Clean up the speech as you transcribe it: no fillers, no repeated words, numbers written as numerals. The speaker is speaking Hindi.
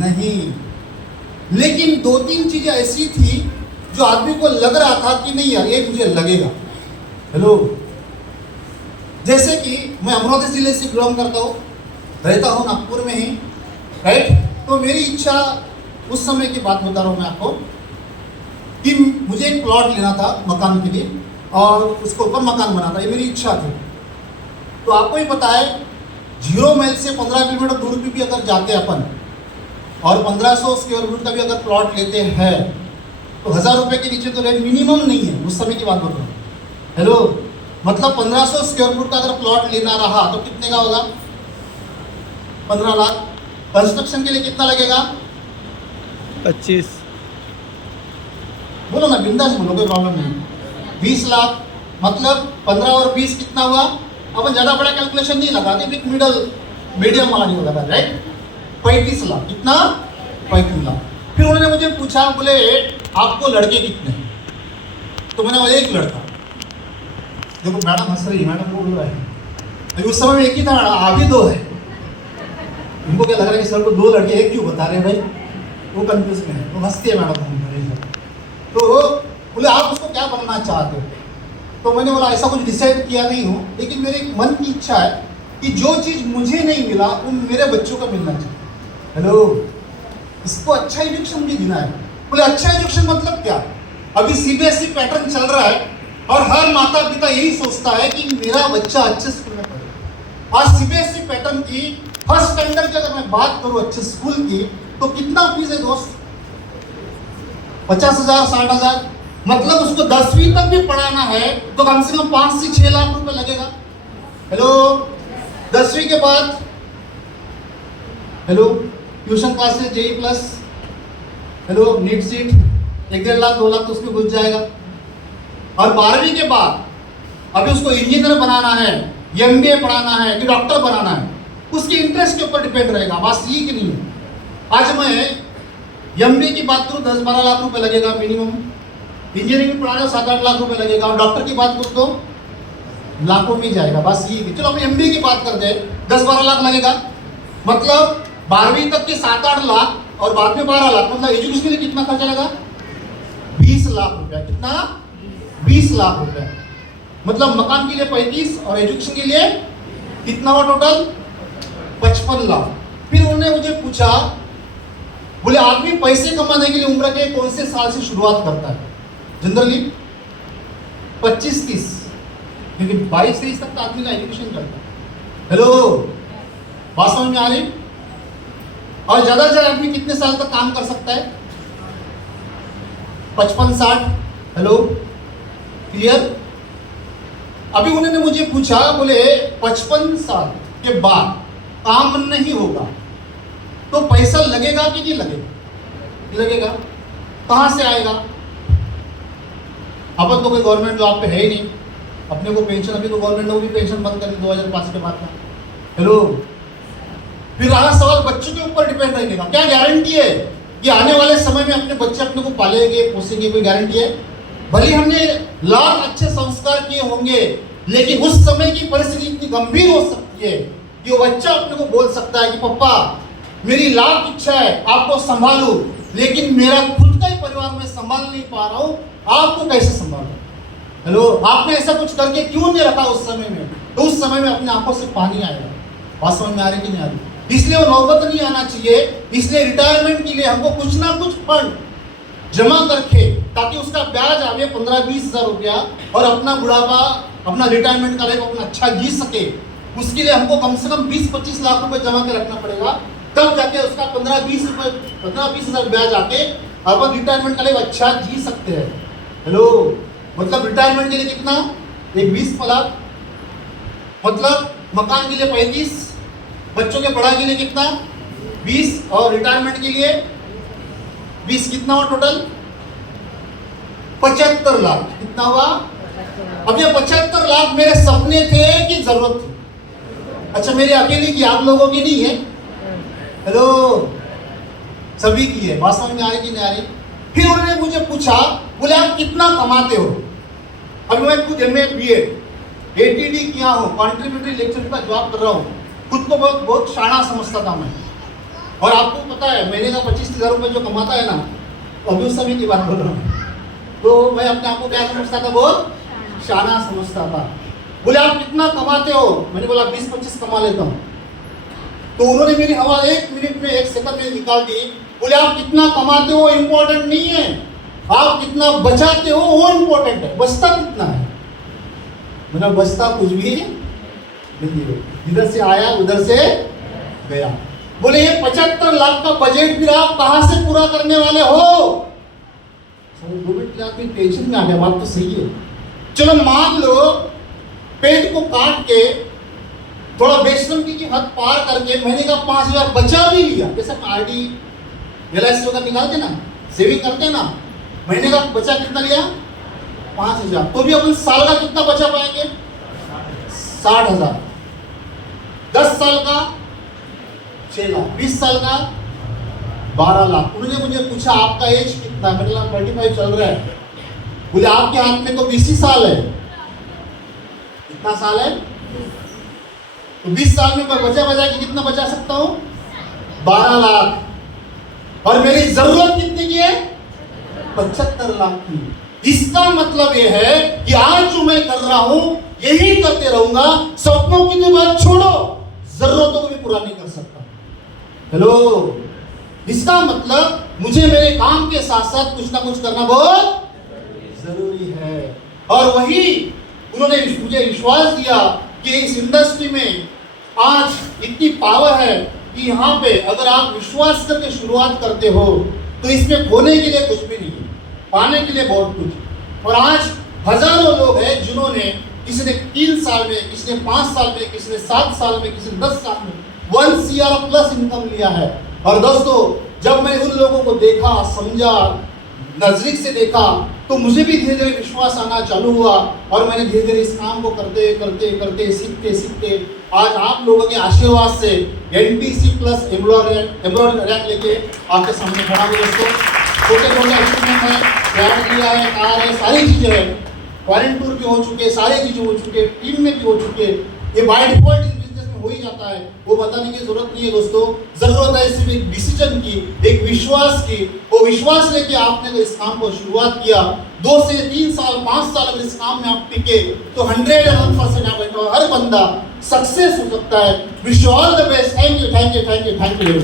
नहीं, लेकिन दो तीन चीजें ऐसी थी जो आदमी को लग रहा था कि नहीं यार ये मुझे लगेगा। हेलो, जैसे कि मैं अमरावती जिले से बिलोंग करता हूँ, रहता हूँ नागपुर में ही, राइट। तो मेरी इच्छा, उस समय की बात बता रहा हूँ मैं आपको, कि मुझे एक प्लॉट लेना था मकान के लिए और उसको ऊपर मकान बनाना था, ये मेरी इच्छा थी। तो आपको ही पता है 0 माइल से 15 किलोमीटर दूर भी अगर जाते हैं अपन और 1500 स्क्वायर फीट का भी अगर प्लॉट लेते हैं तो 1000 रुपये के नीचे तो रेंट मिनिमम नहीं है, उस समय की बात बता रहा हूँ। हेलो, मतलब 1500 स्क्वायर फीट का अगर प्लॉट लेना रहा तो कितने का होगा? 15 लाख। कंस्ट्रक्शन के लिए कितना लगेगा? 25। बोलो ना, बिंदास बोलो, कोई प्रॉब्लम नहीं। 20 लाख। मतलब 15 और 20 कितना हुआ? अपन ज़्यादा बड़ा कैलकुलेशन नहीं लगाते, एक मीडियम वाला नहीं लगाता, राइट। 35 लाख। कितना? 35 लाख। फिर उन्होंने मुझे पूछा, बोले आपको लड़के कितने हैं? तो मैंने बोला एक लड़का। देखो मैडम हंस रही है, मैडम बोल रहा है उस समय में एक ही था, अभी 2 है। उनको क्या लग रहा है कि सर को 2 लड़के एक क्यों बता रहे भाई, वो कंफ्यूज में है, वो हंसती है मैडम। तो बोले आप उसको क्या बनना चाहते हो? तो मैंने बोला ऐसा कुछ डिसाइड किया नहीं हूँ, लेकिन मेरे मन की इच्छा है कि जो चीज़ मुझे नहीं मिला वो मेरे बच्चों को मिलना चाहिए। हेलो, इसको अच्छा एजुकेशन मुझे देना है। बोले अच्छा एजुकेशन मतलब क्या? अभी सीबीएसई पैटर्न चल रहा है और हर माता पिता यही सोचता है कि मेरा बच्चा अच्छे स्कूल में पढ़े। आज सीबीएसई पैटर्न की फर्स्ट स्टैंडर्ड की अगर मैं बात करूँ अच्छे स्कूल की, तो कितना फीस है दोस्त? 50,000 60,000। मतलब उसको 10वीं तक भी पढ़ाना है तो कम से कम 5 से 6 लाख रुपए लगेगा। हेलो, 10वीं के बाद hello tuition classes, JEE plus, hello NEET seat, 1-1.5 lakh 2 lakh तो उसमें घुस जाएगा। और 12वीं के बाद अभी उसको इंजीनियर बनाना है, एमबीए पढ़ाना है कि डॉक्टर बनाना है, उसके इंटरेस्ट के ऊपर डिपेंड रहेगा। बस ये कि नहीं है। आज मैं एमबीए की बात करूँ 10-12 लाख रुपए लगेगा मिनिमम, इंजीनियरिंग पढ़ाने 7-8 लाख रुपए लगेगा, और डॉक्टर की बात करूँ तो लाखों में जाएगा। बस ये, चलो हम एमबीए की बात करते हैं, 10-12 लाख लगेगा। मतलब 12वीं तक के 7-8 लाख और बाद में 12 लाख, मतलब एजुकेशन के लिए कितना खर्चा लगा? 20 लाख रुपया। कितना? 20 लाख रुपया। मतलब मकान के लिए 35 और एजुकेशन के लिए कितना हुआ टोटल? 55 लाख। फिर उन्होंने मुझे पूछा, बोले आदमी पैसे कमाने के लिए उम्र के कौन से साल से शुरुआत करता है? जनरली 25-30, लेकिन 22-23 तक आदमी का एजुकेशन करता है। हेलो, बात समझ में आ रही? और ज्यादा से ज्यादा आदमी कितने साल तक काम कर सकता है? 55-60। Hello, clear? अभी उन्होंने मुझे पूछा, बोले 55 साल के बाद काम नहीं होगा तो पैसा लगेगा कि नहीं लगेगा? लगेगा। कहां से आएगा? अपन तो कोई गवर्नमेंट जॉब पे है ही नहीं, अपने को पेंशन, अभी तो गवर्नमेंट ने भी पेंशन बंद कर दी 2005 के बाद का। हेलो, फिर रहा सवाल बच्चों के ऊपर डिपेंड रहेगा। क्या गारंटी है कि आने वाले समय में अपने बच्चे अपने को पालेंगे पोसेंगे? कोई गारंटी है? भले हमने लाख अच्छे संस्कार किए होंगे, लेकिन उस समय की परिस्थिति इतनी गंभीर हो सकती है कि वो बच्चा अपने को बोल सकता है कि पापा मेरी लाख इच्छा है आपको संभालूं, लेकिन मेरा खुद का ही परिवार में संभाल नहीं पा रहा हूं, आपको कैसे संभालूं? हेलो, आपने ऐसा कुछ करके क्यों नहीं रखा उस समय में? तो उस समय में अपने आंखों से पानी आएगा। बात समझ में आ रही कि नहीं आ रही? इसलिए वो नौबत नहीं आना चाहिए। इसलिए रिटायरमेंट के लिए हमको कुछ ना कुछ फंड जमा करके, ताकि उसका ब्याज आवे 15-20 हजार रुपया, और अपना बुढ़ापा, अपना रिटायरमेंट का लाइफ अपना अच्छा जी सके, उसके लिए हमको कम से कम 20-25 लाख रुपए जमा के रखना पड़ेगा। तब जाके उसका 15-20 हजार ब्याज आके अपन रिटायरमेंट का लाइफ अच्छा जी सकते हैं। हेलो, मतलब रिटायरमेंट के लिए कितना? एक 20 लाख, मतलब मकान के लिए 35, बच्चों के पढ़ाई के लिए कितना? 20, और रिटायरमेंट के लिए 20। कितना हुआ टोटल? 75 लाख। कितना हुआ? अब ये 75 लाख मेरे सपने थे कि जरूरत थी? अच्छा, मेरे अकेले की, आप लोगों की नहीं है। हेलो, सभी की है। बात समझ में आ रही कि नहीं आ रही? फिर उन्होंने मुझे पूछा, बोले आप कितना कमाते हो? अब मैं खुद MA BEd ATD किया हूँ, कंट्रीब्यूटरी लेक्चर का जॉब कर रहा हूँ, खुद को बहुत शाना समझता था मैं। और आपको पता है महीने का 25,000 रुपये जो कमाता है ना, अभी उस समय की बात बोल रहा हूँ, तो मैं अपने आप को क्या समझता था, बहुत शाना समझता था। बोले आप कितना कमाते हो? मैंने बोला 20-25 कमा लेता हूँ। तो उन्होंने मेरी हवा 1 मिनट में 1 सेकंड में निकाल दी। बोले आप कितना कमाते हो इम्पोर्टेंट नहीं है, आप कितना बचाते हो वो इम्पोर्टेंट है। बचता कितना है? मैंने बचता कुछ भी नहीं है, इधर से आया उधर से गया। बोले ये 75 लाख का बजट फिर आप कहां से पूरा करने वाले हो? 2 मिनट के आदमी टेंशन में आ गया। बात तो सही है। चलो मान लो पेट को काट के थोड़ा बेशरमी की हद पार करके महीने का 5,000 बचा भी लिया, जैसे आरडी LIC वगैरह निकालते ना, सेविंग करते ना, महीने का बचा कितना लिया? 5,000। तो भी अपन साल का कितना बचा पाएंगे? 60,000। 10 साल का 6 लाख, 20 साल का 12 लाख। उन्होंने मुझे पूछा आपका एज कितना? मैंने कहा 35 चल रहा है। बोले आपके हाथ में तो 20 ही साल है। कितना साल है? तो 20 साल में मैं बचा के कितना बचा सकता हूं? 12 लाख। और मेरी जरूरत कितनी की है? 75 लाख की। इसका मतलब यह है कि आज जो मैं कर रहा हूं यही करते रहूंगा। सपनों की तो बात छोड़ो, जरूरतों को भी पूरा नहीं कर सकता। हेलो, इसका मतलब मुझे मेरे काम के साथ साथ कुछ ना कुछ करना बहुत जरूरी है। और वही उन्होंने मुझे विश्वास दिया कि इस इंडस्ट्री में आज इतनी पावर है कि यहाँ पे अगर आप विश्वास करके शुरुआत करते हो तो इसमें खोने के लिए कुछ भी नहीं है, पाने के लिए बहुत कुछ। और आज हजारों लोग हैं जिन्होंने, किसी ने 3 साल में, किसी ने 5 साल में, किसी ने 7 साल में, किसी ने 10 साल में 1 CR प्लस इनकम लिया है। और दोस्तों, जब मैं उन लोगों को देखा, समझा, नजदीक से देखा, तो मुझे भी धीरे धीरे विश्वास आना चालू हुआ। और मैंने धीरे धीरे इस काम को करते करते करते सीखते सीखते आज आप लोगों के आशीर्वाद से NTC प्लस एम्ब्रॉयडरी रैक लेके आपके सामने खड़ा हूं। दोस्तों, छोटे छोटे इंस्ट्रूमेंट है, फ्लैट लिया है, कार है, सारी चीजें हैं। फॉरेन टूर भी हो चुके, सारी चीजें हो चुके, टीम में भी हो चुके। ये बाय डिफॉल्ट बिजनेस में हो ही जाता है, वो बताने की जरूरत नहीं है। दोस्तों, जरूरत है सिर्फ एक डिसीजन की, एक विश्वास की। वो विश्वास लेके आपने इस काम को शुरुआत किया। 2 से 3 साल 5 साल अगर इस काम में आप टिके तो 101% आप हर बंदा सक्सेस हो सकता है। Wish you all the best. Thank you, thank you, thank you, thank you.